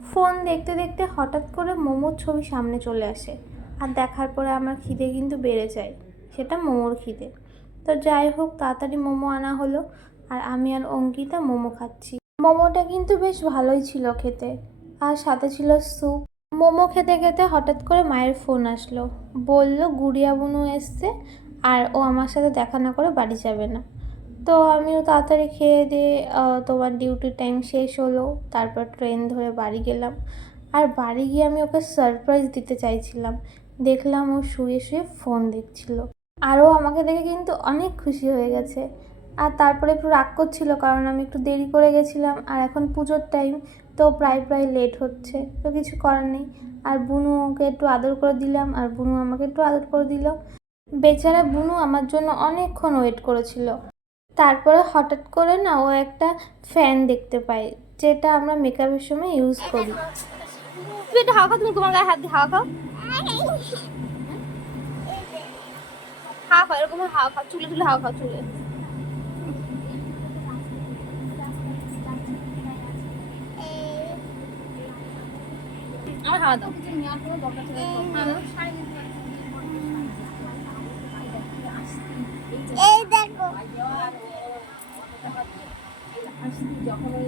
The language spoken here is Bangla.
ফোন দেখতে দেখতে হঠাৎ করে মোমোর ছবি সামনে চলে আসে। আর দেখার পরে আমার খিদে কিন্তু বেড়ে যায়। সেটা মোমোর খিদে। তো যাই হোক, তাড়াতাড়ি মোমো আনা হলো আর আমি আর অঙ্কিতা মোমো খাচ্ছি। মোমোটা কিন্তু বেশ ভালোই ছিল খেতে। আর সাথে ছিল স্যুপ। মোমো খেতে খেতে হঠাৎ করে মায়ের ফোন আসলো। বলল গুড়িয়া বুনু এসছে আর ও আমার সাথে দেখা না করে বাড়ি যাবে না। তো আমিও তাড়াতাড়ি খেয়ে দিয়ে তোমার ডিউটি টাইম শেষ হলো। তারপর ট্রেন ধরে বাড়ি গেলাম। আর বাড়ি গিয়ে আমি ওকে সারপ্রাইজ দিতে চাইছিলাম। দেখলাম ও শুয়ে শুয়ে ফোন দেখছিল। আরও আমাকে দেখে কিন্তু অনেক খুশি হয়ে গেছে। আর তারপরে একটু রাগ করছিল, কারণ আমি একটু দেরি করে গেছিলাম আর এখন পুজোর টাইম তো প্রায় প্রায় লেট হচ্ছে, তো কিছু করার নেই। আর বুনু ওকে একটু আদর করে দিলাম, আর বুনু আমাকে একটু আদর করে দিল। বেচারা বুনু আমার জন্য অনেকক্ষণ ওয়েট করেছিল। তারপরে হঠাৎ করে না ও একটা ফ্যান দেখতে পাই যেটা আমরা মেকআপের সময় ইউজ করি। তুমি একটু হাওয়া তুমি তোমার গায়ে হাত দিয়ে হাওয়া খাও। হাওয়া খাও, এরকম হাওয়া খাও, চুলে চুলে হাওয়া খাও, চুলে। আমার হাওয়া দাও। Hindi ako na